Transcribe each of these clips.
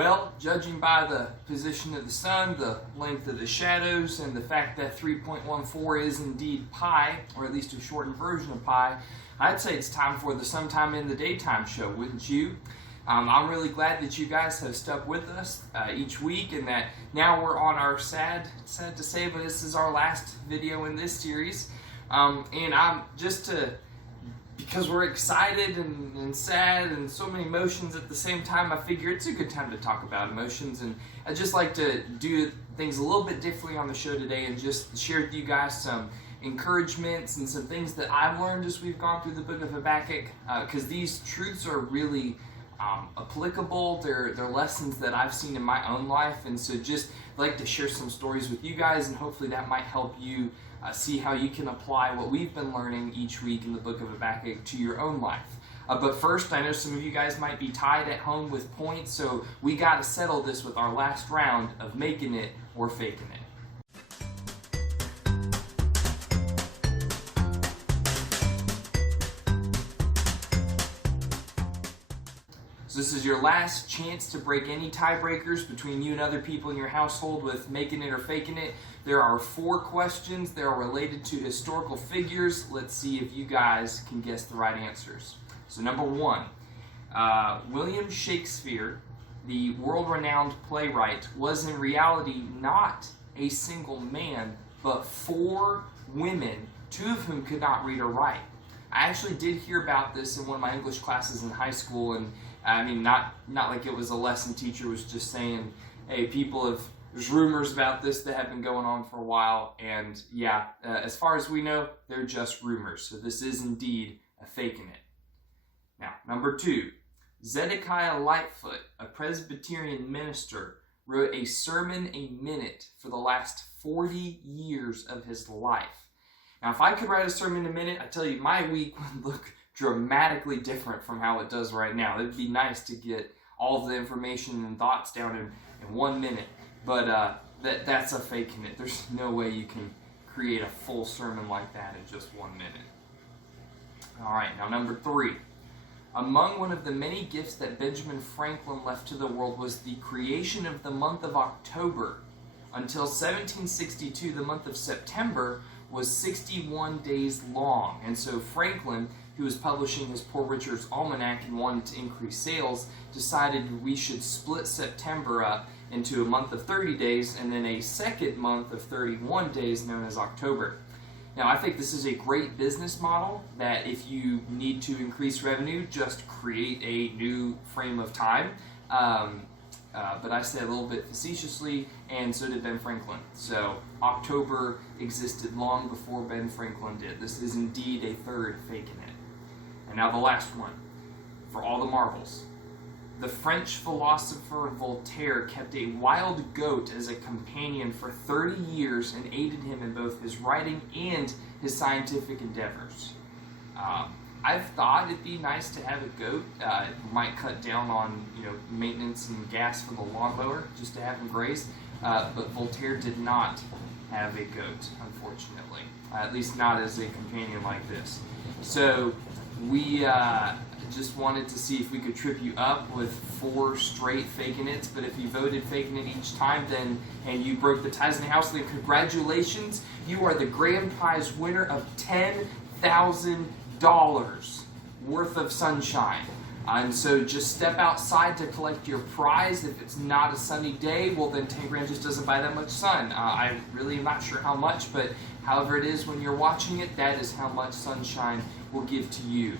Well, judging by the position of the sun, the length of the shadows, and the fact that 3.14 is indeed pi, or at least a shortened version of pi, I'd say it's time for the Sometime in the Daytime show, wouldn't you? I'm really glad that you guys have stuck with us each week, and that now we're on our sad to say, but this is our last video in this series. And I'm because we're excited and sad and so many emotions at the same time, I figure it's a good time to talk about emotions. And I'd just like to do things a little bit differently on the show today and just share with you guys some encouragements and some things that I've learned as we've gone through the book of Habakkuk, because these truths are really applicable. They're lessons that I've seen in my own life, and so just like to share some stories with you guys, and hopefully that might help you see how you can apply what we've been learning each week in the book of Habakkuk to your own life. But first, I know some of you guys might be tied at home with points, so we got to settle this with our last round of making it or faking it. So this is your last chance to break any tiebreakers between you and other people in your household with making it or faking it. There are 4 questions that are related to historical figures. Let's see if you guys can guess the right answers. So number 1, William Shakespeare, the world-renowned playwright, was in reality not a single man, but 4 women, 2 of whom could not read or write. I actually did hear about this in one of my English classes in high school, and I mean, not like it was a lesson teacher was just saying, hey, there's rumors about this that have been going on for a while, and yeah, as far as we know, they're just rumors. So this is indeed a faking it. Now, number 2, Zedekiah Lightfoot, a Presbyterian minister, wrote a sermon a minute for the last 40 years of his life. Now, if I could write a sermon a minute, I tell you, my week would look dramatically different from how it does right now. It'd be nice to get all of the information and thoughts down in 1 minute, but that's a faking it. There's no way you can create a full sermon like that in just 1 minute. All right, now number 3. Among one of the many gifts that Benjamin Franklin left to the world was the creation of the month of October. Until 1762, the month of September was 61 days long, and so Franklin, who was publishing his Poor Richard's Almanac and wanted to increase sales, decided we should split September up into a month of 30 days and then a second month of 31 days known as October. Now, I think this is a great business model that if you need to increase revenue, just create a new frame of time. But I said a little bit facetiously, and so did Ben Franklin. So October existed long before Ben Franklin did. This is indeed a third faking it. And now the last one, for all the marbles. The French philosopher Voltaire kept a wild goat as a companion for 30 years and aided him in both his writing and his scientific endeavors. I've thought it'd be nice to have a goat. It might cut down on maintenance and gas for the lawnmower just to have him graze. But Voltaire did not have a goat, unfortunately. At least not as a companion like this. So we just wanted to see if we could trip you up with 4 straight faking it's, but if you voted faking it each time, and you broke the ties in the house, then congratulations, you are the grand prize winner of $10,000 worth of sunshine. And so just step outside to collect your prize. If it's not a sunny day, well then 10 grand just doesn't buy that much sun. I really am not sure how much, but however it is when you're watching it, that is how much sunshine will give to you.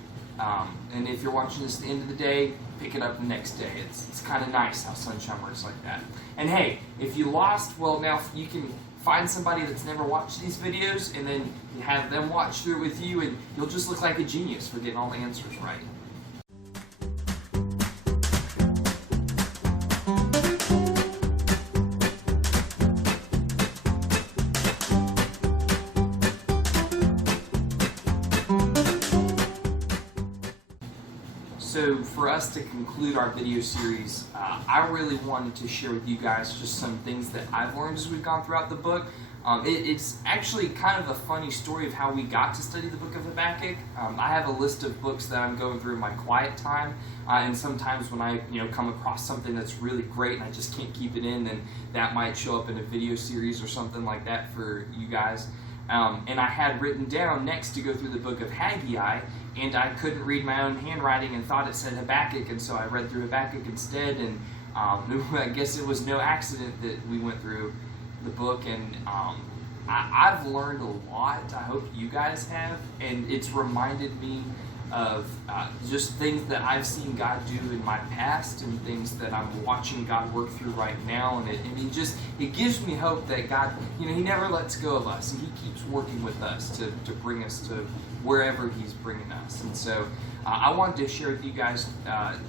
And if you're watching this at the end of the day, pick it up the next day. It's kind of nice how sunshine works like that. And hey, if you lost, well now you can find somebody that's never watched these videos and then have them watch through it with you, and you'll just look like a genius for getting all the answers right. So for us to conclude our video series, I really wanted to share with you guys just some things that I've learned as we've gone throughout the book. It's actually kind of a funny story of how we got to study the book of Habakkuk. I have a list of books that I'm going through in my quiet time, and sometimes when I come across something that's really great and I just can't keep it in, then that might show up in a video series or something like that for you guys. And I had written down next to go through the book of Haggai, and I couldn't read my own handwriting and thought it said Habakkuk, and so I read through Habakkuk instead, and I guess it was no accident that we went through the book, and I've learned a lot. I hope you guys have, and it's reminded me of just things that I've seen God do in my past and things that I'm watching God work through right now, and it gives me hope that God, He never lets go of us, and He keeps working with us to bring us to wherever He's bringing us. And so I wanted to share with you guys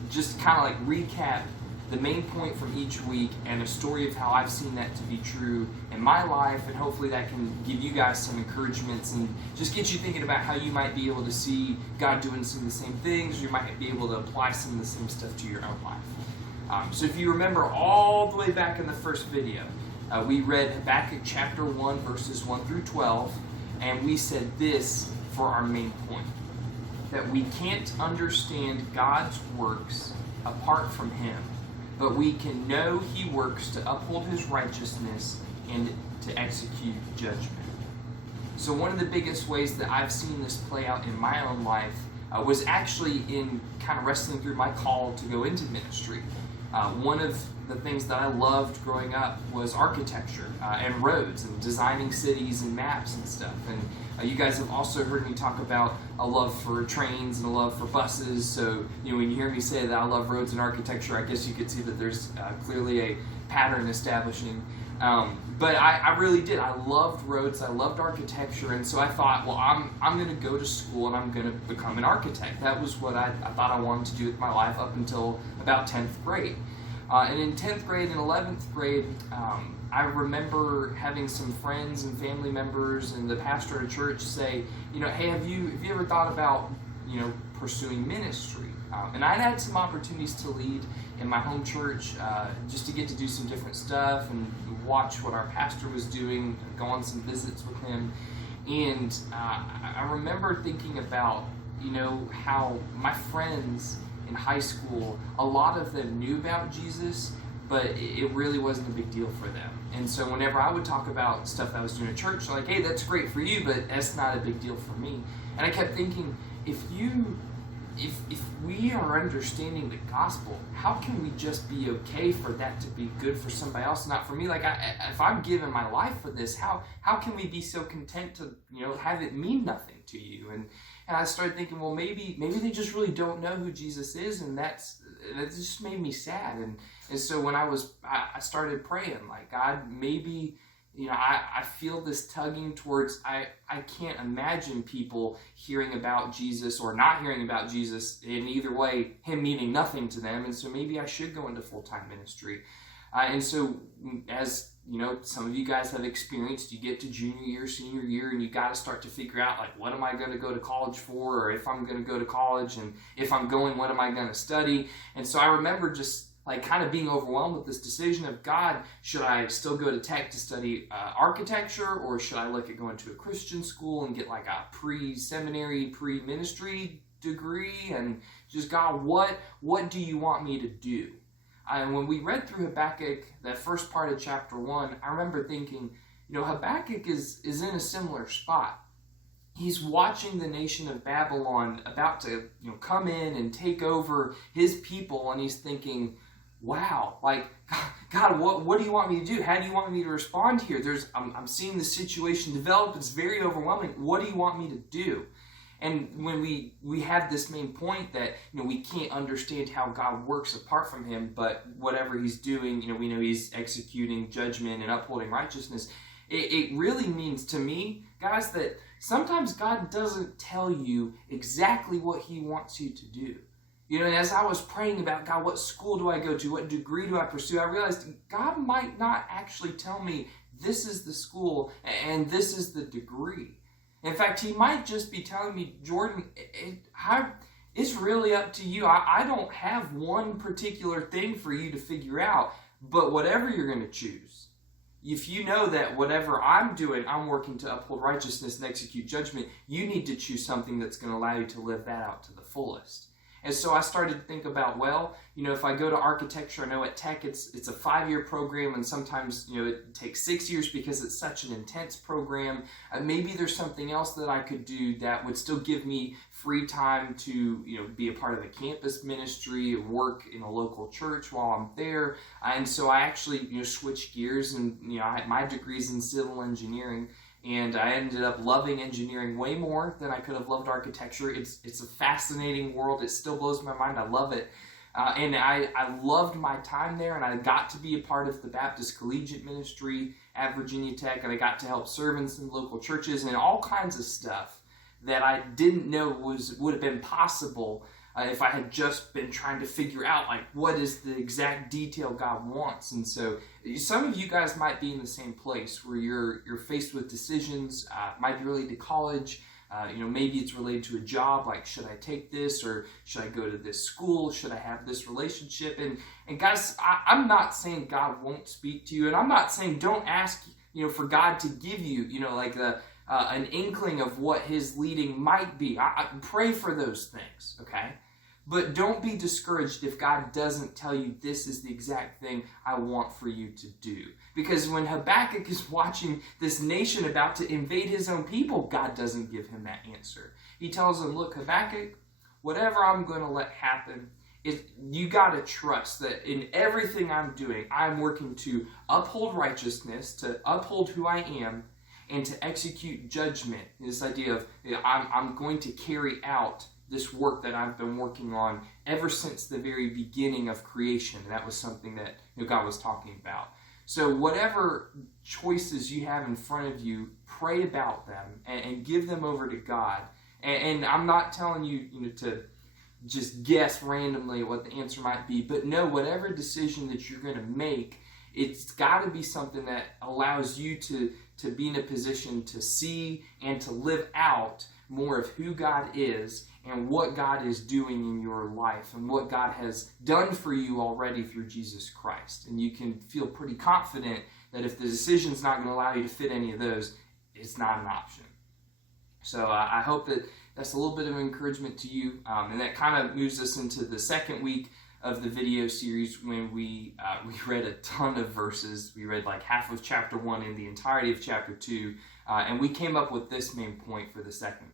just kind of like recap the main point from each week and a story of how I've seen that to be true in my life, and hopefully that can give you guys some encouragements and just get you thinking about how you might be able to see God doing some of the same things, or you might be able to apply some of the same stuff to your own life. So if you remember all the way back in the first video, we read Habakkuk chapter 1 verses 1 through 12, and we said this for our main point, that we can't understand God's works apart from Him, but we can know He works to uphold His righteousness and to execute judgment. So one of the biggest ways that I've seen this play out in my own life was actually in kind of wrestling through my call to go into ministry. One of the things that I loved growing up was architecture and roads and designing cities and maps and stuff. And you guys have also heard me talk about a love for trains and a love for buses. So when you hear me say that I love roads and architecture, I guess you could see that there's clearly a pattern establishing. But I really did. I loved roads. I loved architecture. And so I thought, well, I'm going to go to school and I'm going to become an architect. That was what I thought I wanted to do with my life up until about 10th grade. And in 10th grade and 11th grade, I remember having some friends and family members and the pastor at a church say, hey, have you ever thought about, pursuing ministry? And I'd had some opportunities to lead in my home church, just to get to do some different stuff and watch what our pastor was doing, go on some visits with him. And I remember thinking about, how my friends in high school, a lot of them knew about Jesus, but it really wasn't a big deal for them. And so whenever I would talk about stuff I was doing at church, they're like, hey, that's great for you, but that's not a big deal for me. And I kept thinking, if we are understanding the gospel, how can we just be okay for that to be good for somebody else, not for me? Like, if I'm giving my life for this, how can we be so content to have it mean nothing to you? And I started thinking, well, maybe they just really don't know who Jesus is, and that just made me sad. And so when I started praying, like, God, maybe, I feel this tugging towards, I can't imagine people hearing about Jesus or not hearing about Jesus in either way, Him meaning nothing to them, and so maybe I should go into full-time ministry. And so, as some of you guys have experienced, you get to junior year, senior year, and you got to start to figure out, like, what am I going to go to college for, or if I'm going to go to college, and if I'm going, what am I going to study? And so I remember just like kind of being overwhelmed with this decision of, God, should I still go to tech to study architecture, or should I look at going to a Christian school and get like a pre-seminary, pre-ministry degree? And just, God, what do you want me to do? And when we read through Habakkuk, that first part of chapter 1, I remember thinking, Habakkuk is in a similar spot. He's watching the nation of Babylon about to come in and take over his people, and he's thinking, wow, like, God, what do you want me to do? How do you want me to respond here? I'm seeing the situation develop. It's very overwhelming. What do you want me to do? And when we have this main point that we can't understand how God works apart from Him, but whatever He's doing, we know He's executing judgment and upholding righteousness. It really means to me, guys, that sometimes God doesn't tell you exactly what He wants you to do. And as I was praying about, God, what school do I go to? What degree do I pursue? I realized God might not actually tell me this is the school and this is the degree. In fact, He might just be telling me, Jordan, It's really up to you. I don't have one particular thing for you to figure out, but whatever you're going to choose, if you know that whatever I'm doing, I'm working to uphold righteousness and execute judgment, you need to choose something that's going to allow you to live that out to the fullest. And so I started to think about, well, if I go to architecture, I know at Tech it's a 5-year program, and sometimes, it takes 6 years because it's such an intense program. Maybe there's something else that I could do that would still give me free time to, be a part of a campus ministry, work in a local church while I'm there. And so I actually, switched gears, and, my degree's in civil engineering. And I ended up loving engineering way more than I could have loved architecture. It's a fascinating world. It still blows my mind. I love it. And I loved my time there, and I got to be a part of the Baptist Collegiate Ministry at Virginia Tech, and I got to help serve in some local churches and all kinds of stuff that I didn't know would have been possible if I had just been trying to figure out, what is the exact detail God wants. And so some of you guys might be in the same place where you're faced with decisions, might be related to college, maybe it's related to a job, like, should I take this, or should I go to this school, should I have this relationship? And guys, I'm not saying God won't speak to you, and I'm not saying don't ask, for God to give you, an inkling of what his leading might be. I pray for those things, okay? But don't be discouraged if God doesn't tell you this is the exact thing I want for you to do. Because when Habakkuk is watching this nation about to invade his own people, God doesn't give him that answer. He tells him, look, Habakkuk, whatever I'm going to let happen, you got to trust that in everything I'm doing, I'm working to uphold righteousness, to uphold who I am, and to execute judgment. This idea of I'm going to carry out this work that I've been working on ever since the very beginning of creation. That was something that God was talking about. So whatever choices you have in front of you, pray about them and give them over to God. And I'm not telling you, to just guess randomly what the answer might be, but no, whatever decision that you're going to make, it's got to be something that allows you to be in a position to see and to live out more of who God is and what God is doing in your life and what God has done for you already through Jesus Christ. And you can feel pretty confident that if the decision's not going to allow you to fit any of those, it's not an option. So I hope that that's a little bit of encouragement to you. And that kind of moves us into the second week of the video series when we read a ton of verses. We read like half of chapter 1 and the entirety of chapter 2. And we came up with this main point for the second.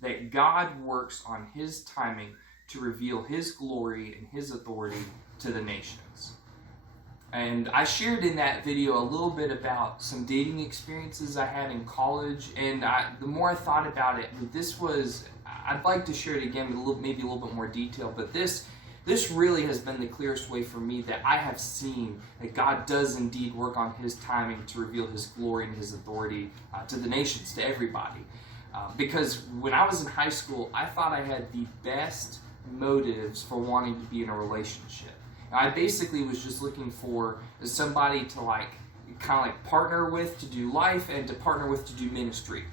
That God works on his timing to reveal his glory and his authority to the nations. And I shared in that video a little bit about some dating experiences I had in college, and the more I thought about it, I'd like to share it again with maybe a little bit more detail, but this really has been the clearest way for me that I have seen that God does indeed work on his timing to reveal his glory and his authority to the nations, to everybody. Because when I was in high school, I thought I had the best motives for wanting to be in a relationship. And I basically was just looking for somebody to kind of partner with to do life and to partner with to do ministry.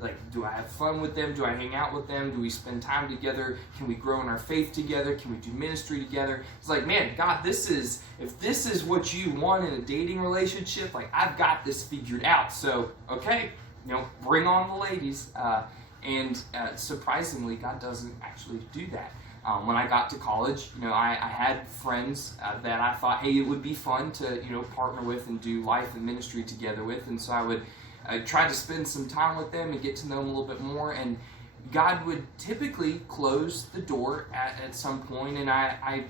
Like, do I have fun with them? Do I hang out with them? Do we spend time together? Can we grow in our faith together? Can we do ministry together? It's like, man, God, if this is what you want in a dating relationship, I've got this figured out. So, okay. Bring on the ladies. And surprisingly, God doesn't actually do that. When I got to college, I had friends that I thought, hey, it would be fun to, partner with and do life and ministry together with. And so I would try to spend some time with them and get to know them a little bit more. And God would typically close the door at some point. And I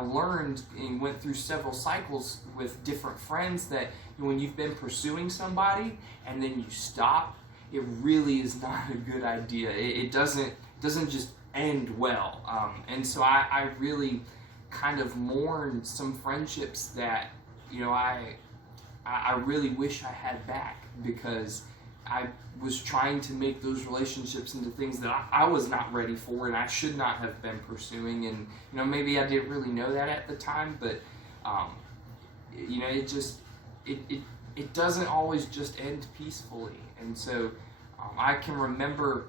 learned and went through several cycles with different friends that when you've been pursuing somebody and then you stop, it really is not a good idea. It doesn't just end well. And so I really kind of mourned some friendships that, I really wish I had back, because I was trying to make those relationships into things that I was not ready for and I should not have been pursuing. And, maybe I didn't really know that at the time, but, it doesn't always just end peacefully. And so I can remember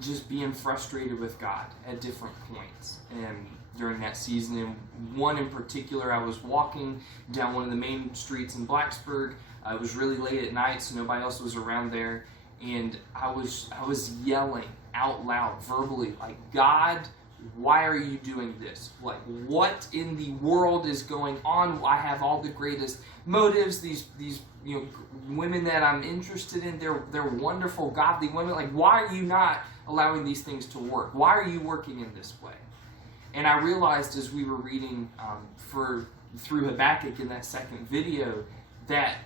just being frustrated with God at different points. And during that season, and one in particular, I was walking down one of the main streets in Blacksburg. It was really late at night, so nobody else was around there, and I was yelling out loud, verbally, like, God, why are you doing this? Like, what in the world is going on? I have all the greatest motives. These women that I'm interested in, they're wonderful, godly women. Like, why are you not allowing these things to work? Why are you working in this way? And I realized as we were reading through Habakkuk in that second video that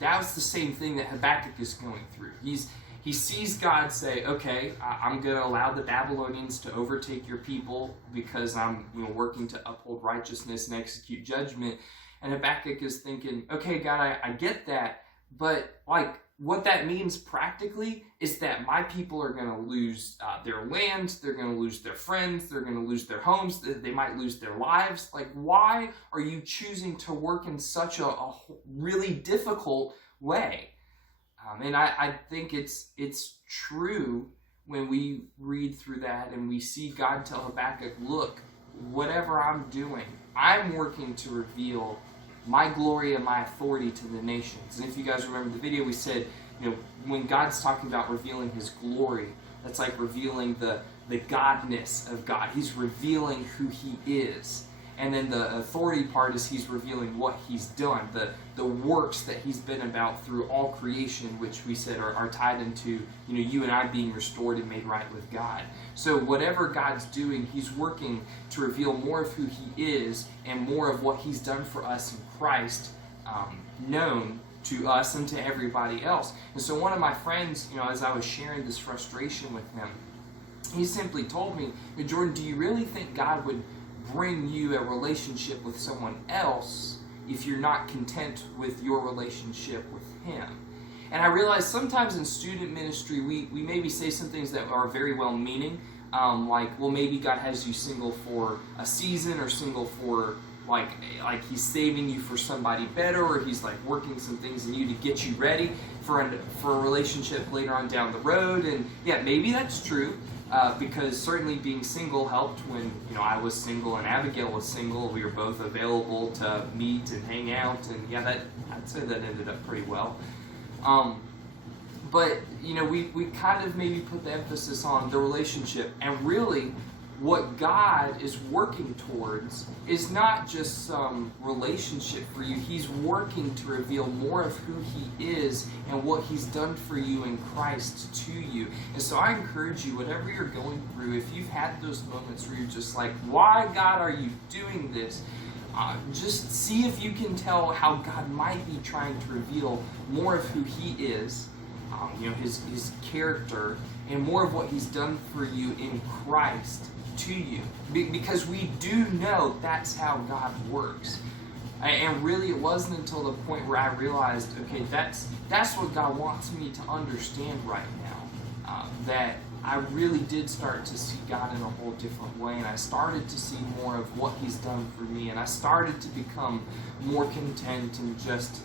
was the same thing that Habakkuk is going through. He sees God say, okay, I'm going to allow the Babylonians to overtake your people because I'm working to uphold righteousness and execute judgment. And Habakkuk is thinking, okay, God, I get that, but like what that means practically is that my people are going to lose their land, they're going to lose their friends, they're going to lose their homes, they might lose their lives. Like, why are you choosing to work in such a really difficult way? And I think it's true when we read through that and we see God tell Habakkuk, look, whatever I'm doing, I'm working to reveal my glory and my authority to the nations. And if you guys remember the video, we said, when God's talking about revealing his glory, that's like revealing the godness of God. He's revealing who he is. And then the authority part is he's revealing what he's done, the works that he's been about through all creation, which we said are tied into you and I being restored and made right with God. So whatever God's doing, he's working to reveal more of who he is and more of what he's done for us in Christ, known to us and to everybody else. And so one of my friends, as I was sharing this frustration with him, he simply told me, Jordan, do you really think God would bring you a relationship with someone else if you're not content with your relationship with him? And I realize sometimes in student ministry we maybe say some things that are very well meaning, like, well, maybe God has you single for a season, or single for like he's saving you for somebody better, or he's like working some things in you to get you ready for a relationship later on down the road. And yeah, maybe that's true. Because certainly being single helped when I was single and Abigail was single. We were both available to meet and hang out, and yeah, I'd say that ended up pretty well. But we kind of maybe put the emphasis on the relationship, and really what God is working towards is not just some relationship for you. He's working to reveal more of who he is and what he's done for you in Christ to you. And so I encourage you, whatever you're going through, if you've had those moments where you're just like, why, God, are you doing this? Just see if you can tell how God might be trying to reveal more of who he is, his character, and more of what he's done for you in Christ to you, because we do know that's how God works. And really it wasn't until the point where I realized, okay, that's what God wants me to understand right now, that I really did start to see God in a whole different way, and I started to see more of what he's done for me, and I started to become more content in just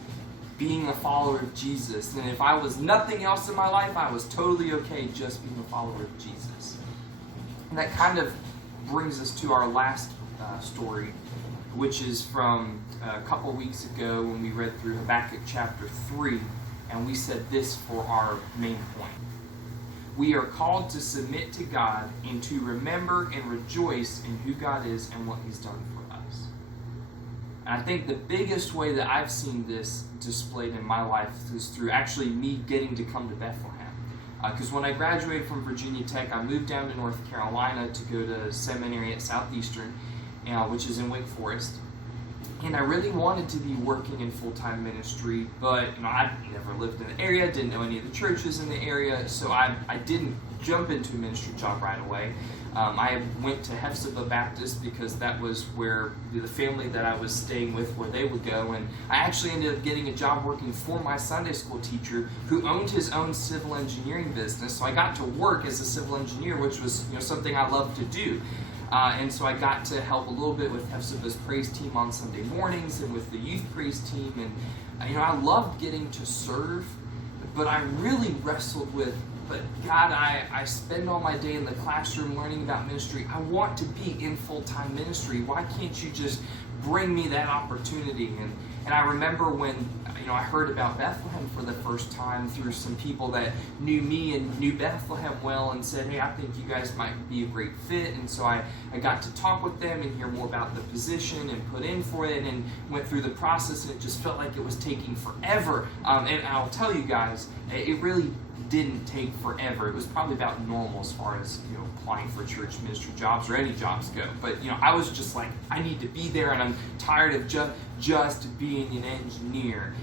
being a follower of Jesus. And if I was nothing else in my life, I was totally okay just being a follower of Jesus. And that kind of brings us to our last story, which is from a couple weeks ago when we read through Habakkuk chapter 3, and we said this for our main point. We are called to submit to God and to remember and rejoice in who God is and what he's done for us. And I think the biggest way that I've seen this displayed in my life is through actually me getting to come to Bethlehem. Because when I graduated from Virginia Tech, I moved down to North Carolina to go to seminary at Southeastern, which is in Wake Forest. And I really wanted to be working in full-time ministry, but I never lived in the area, didn't know any of the churches in the area, so I didn't jump into a ministry job right away. I went to Hephzibah Baptist because that was where the family that I was staying with, where they would go, and I actually ended up getting a job working for my Sunday school teacher who owned his own civil engineering business. So I got to work as a civil engineer, which was something I loved to do. And so I got to help a little bit with Hephzibah's praise team on Sunday mornings and with the youth praise team, and I loved getting to serve, but I really wrestled with but God, I spend all my day in the classroom learning about ministry. I want to be in full-time ministry. Why can't you just bring me that opportunity? And I remember when I heard about Bethlehem for the first time through some people that knew me and knew Bethlehem well and said, hey, I think you guys might be a great fit. And so I got to talk with them and hear more about the position and put in for it and went through the process, and it just felt like it was taking forever. And I'll tell you guys, it really didn't take forever. It was probably about normal as far as applying for church ministry jobs or any jobs go. But I was just like, I need to be there, and I'm tired of just being an engineer,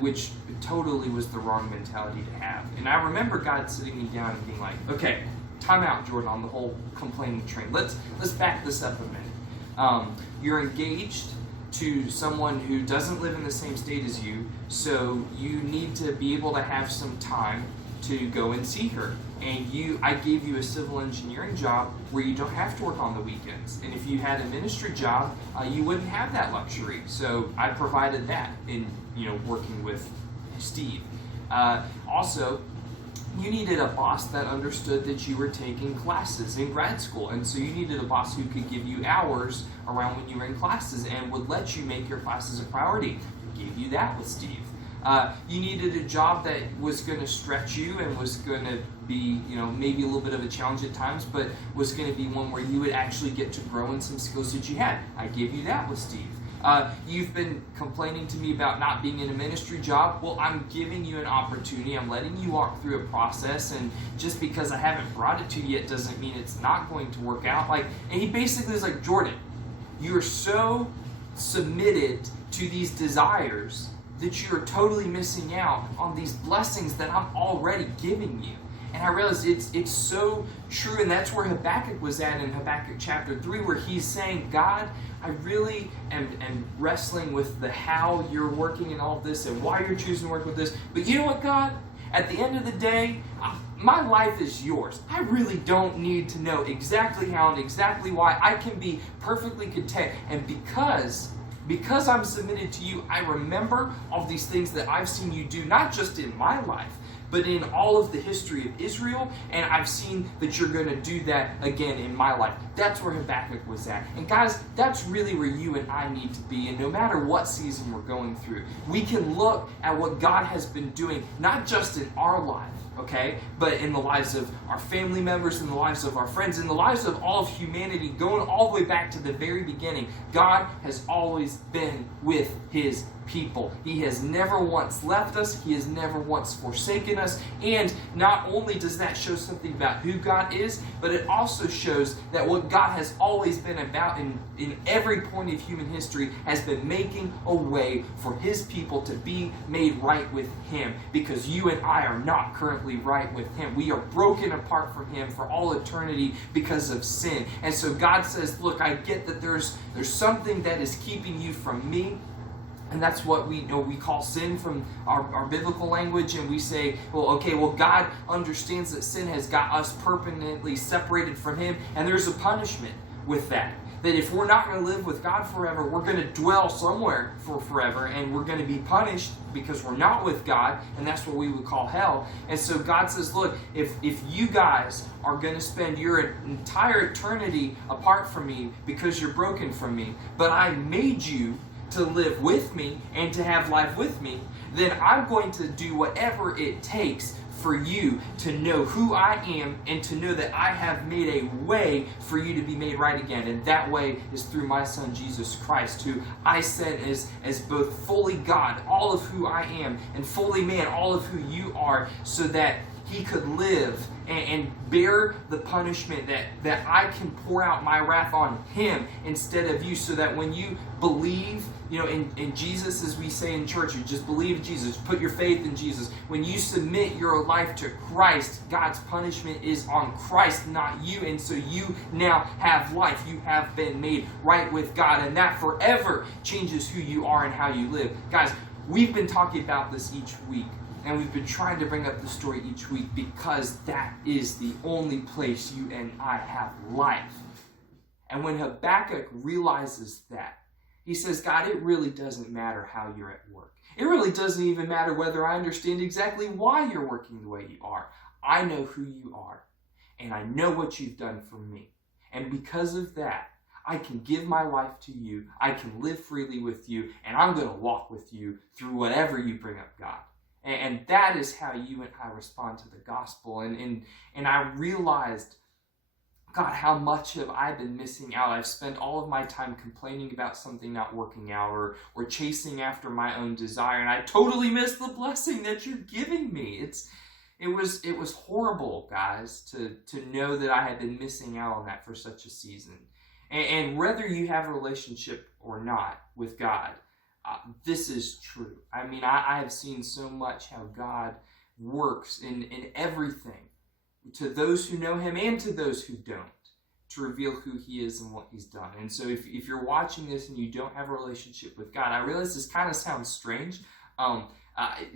which totally was the wrong mentality to have. And I remember God sitting me down and being like, okay, time out, Jordan, on the whole complaining train. Let's back this up a minute. You're engaged to someone who doesn't live in the same state as you, so you need to be able to have some time to go and see her. And I gave you a civil engineering job where you don't have to work on the weekends. And if you had a ministry job, you wouldn't have that luxury. So I provided that in working with Steve. Also, you needed a boss that understood that you were taking classes in grad school, and so you needed a boss who could give you hours around when you were in classes and would let you make your classes a priority. I gave you that with Steve. You needed a job that was going to stretch you and was going to be, maybe a little bit of a challenge at times, but was going to be one where you would actually get to grow in some skills that you had. I gave you that with Steve. You've been complaining to me about not being in a ministry job. Well, I'm giving you an opportunity. I'm letting you walk through a process, and just because I haven't brought it to you yet doesn't mean it's not going to work out. And he basically is like, Jordan, you're so submitted to these desires that you're totally missing out on these blessings that I'm already giving you. And I realized it's so true, and that's where Habakkuk was at in Habakkuk chapter 3, where he's saying, God, I really am wrestling with the how you're working in all of this and why you're choosing to work with this. But you know what, God? At the end of the day, my life is yours. I really don't need to know exactly how and exactly why. I can be perfectly content. And because I'm submitted to you, I remember all these things that I've seen you do, not just in my life, but in all of the history of Israel, and I've seen that you're going to do that again in my life. That's where Habakkuk was at. And guys, that's really where you and I need to be. And no matter what season we're going through, we can look at what God has been doing, not just in our life, okay, but in the lives of our family members, in the lives of our friends, in the lives of all of humanity, going all the way back to the very beginning. God has always been with his people. He has never once left us. He has never once forsaken us. And not only does that show something about who God is, but it also shows that what God has always been about in every point of human history has been making a way for his people to be made right with him, because you and I are not currently right with him. We are broken apart from him for all eternity because of sin. And so God says, look, I get that there's something that is keeping you from me. And that's what we call sin from our biblical language, and we say, well, God understands that sin has got us permanently separated from him, and there's a punishment with that. That if we're not going to live with God forever, we're going to dwell somewhere for forever, and we're going to be punished because we're not with God, and that's what we would call hell. And so God says, look, if you guys are going to spend your entire eternity apart from me because you're broken from me, but I made you to live with me and to have life with me, then I'm going to do whatever it takes for you to know who I am and to know that I have made a way for you to be made right again. And that way is through my Son, Jesus Christ, who I sent as both fully God, all of who I am, and fully man, all of who you are, so that he could live and bear the punishment that I can pour out my wrath on him instead of you, so that when you believe, in Jesus, as we say in church, you just believe in Jesus, put your faith in Jesus. When you submit your life to Christ, God's punishment is on Christ, not you. And so you now have life. You have been made right with God, and that forever changes who you are and how you live. Guys, we've been talking about this each week. And we've been trying to bring up the story each week because that is the only place you and I have life. And when Habakkuk realizes that, he says, God, it really doesn't matter how you're at work. It really doesn't even matter whether I understand exactly why you're working the way you are. I know who you are, and I know what you've done for me. And because of that, I can give my life to you, I can live freely with you, and I'm going to walk with you through whatever you bring up, God. And that is how you and I respond to the gospel. And I realized, God, how much have I been missing out? I've spent all of my time complaining about something not working out or chasing after my own desire, and I totally missed the blessing that you're giving me. It was horrible, guys, to know that I had been missing out on that for such a season. And whether you have a relationship or not with God, this is true. I mean, I have seen so much how God works in everything, to those who know him and to those who don't, to reveal who he is and what he's done. And so if you're watching this and you don't have a relationship with God, I realize this kind of sounds strange.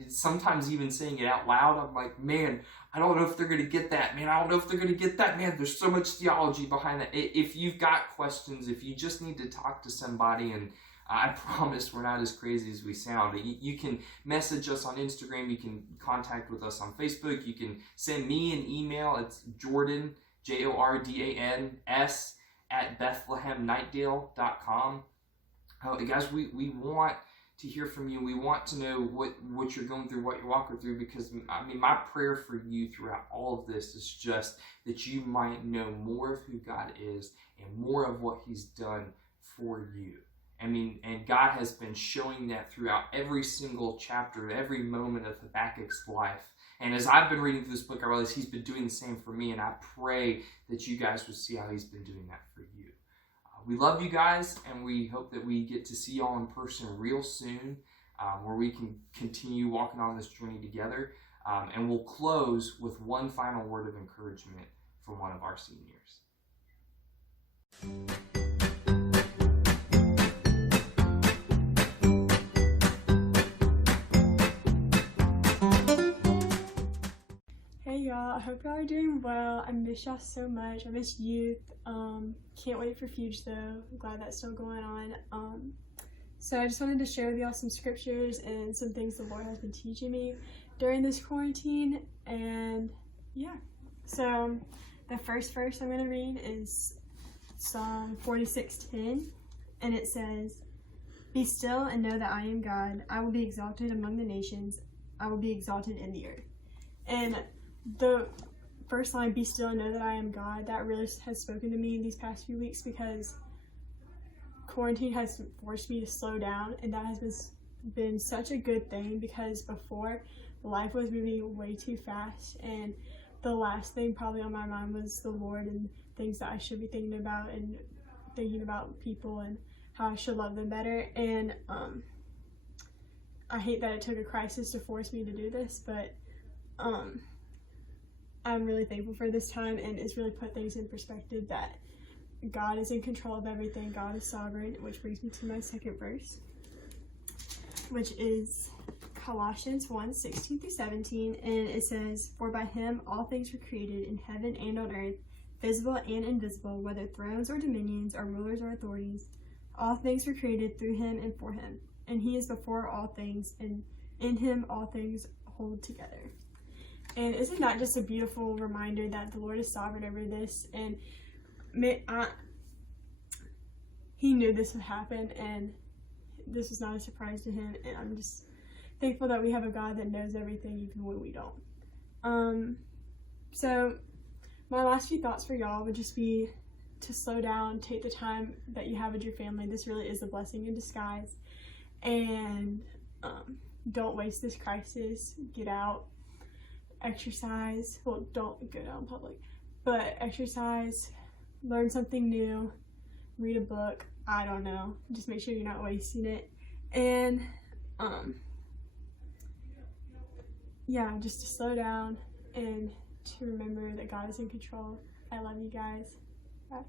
Sometimes even saying it out loud, I'm like, man, I don't know if they're going to get that. Man, I don't know if they're going to get that. Man, there's so much theology behind that. If you've got questions, if you just need to talk to somebody, and I promise we're not as crazy as we sound. You can message us on Instagram. You can contact with us on Facebook. You can send me an email. It's Jordan, JORDANS, @BethlehemKnightdale.com. Guys, we want to hear from you. We want to know what you're going through, what you're walking through, because I mean, my prayer for you throughout all of this is just that you might know more of who God is and more of what he's done for you. I mean, and God has been showing that throughout every single chapter, every moment of Habakkuk's life. And as I've been reading through this book, I realize he's been doing the same for me, and I pray that you guys will see how he's been doing that for you. We love you guys, and we hope that we get to see you all in person real soon, where we can continue walking on this journey together. And we'll close with one final word of encouragement from one of our seniors. Hey y'all, I hope y'all are doing well. I miss y'all so much. I miss youth. Can't wait for Fuge though. I'm glad that's still going on. So I just wanted to share with y'all some scriptures and some things the Lord has been teaching me during this quarantine. And yeah, so the first verse I'm going to read is Psalm 46:10, and it says, "Be still and know that I am God. I will be exalted among the nations. I will be exalted in the earth." And the first line, "Be still and know that I am God," that really has spoken to me these past few weeks, because quarantine has forced me to slow down, and that has been such a good thing, because before, life was moving way too fast, and the last thing probably on my mind was the Lord and things that I should be thinking about, and thinking about people and how I should love them better. And I hate that it took a crisis to force me to do this, but I'm really thankful for this time, and it's really put things in perspective that God is in control of everything. God is sovereign, which brings me to my second verse, which is Colossians 1:16-17, and it says, "For by him all things were created in heaven and on earth, visible and invisible, whether thrones or dominions or rulers or authorities. All things were created through him and for him, and he is before all things, and in him all things hold together." And isn't that just a beautiful reminder that the Lord is sovereign over this? And he knew this would happen, and this was not a surprise to him. And I'm just thankful that we have a God that knows everything, even when we don't. So my last few thoughts for y'all would just be to slow down, take the time that you have with your family. This really is a blessing in disguise. And don't waste this crisis. Get out. Exercise. Well, don't go out in public, but exercise, learn something new, read a book. I don't know. Just make sure you're not wasting it. And yeah, just to slow down and to remember that God is in control. I love you guys. Bye.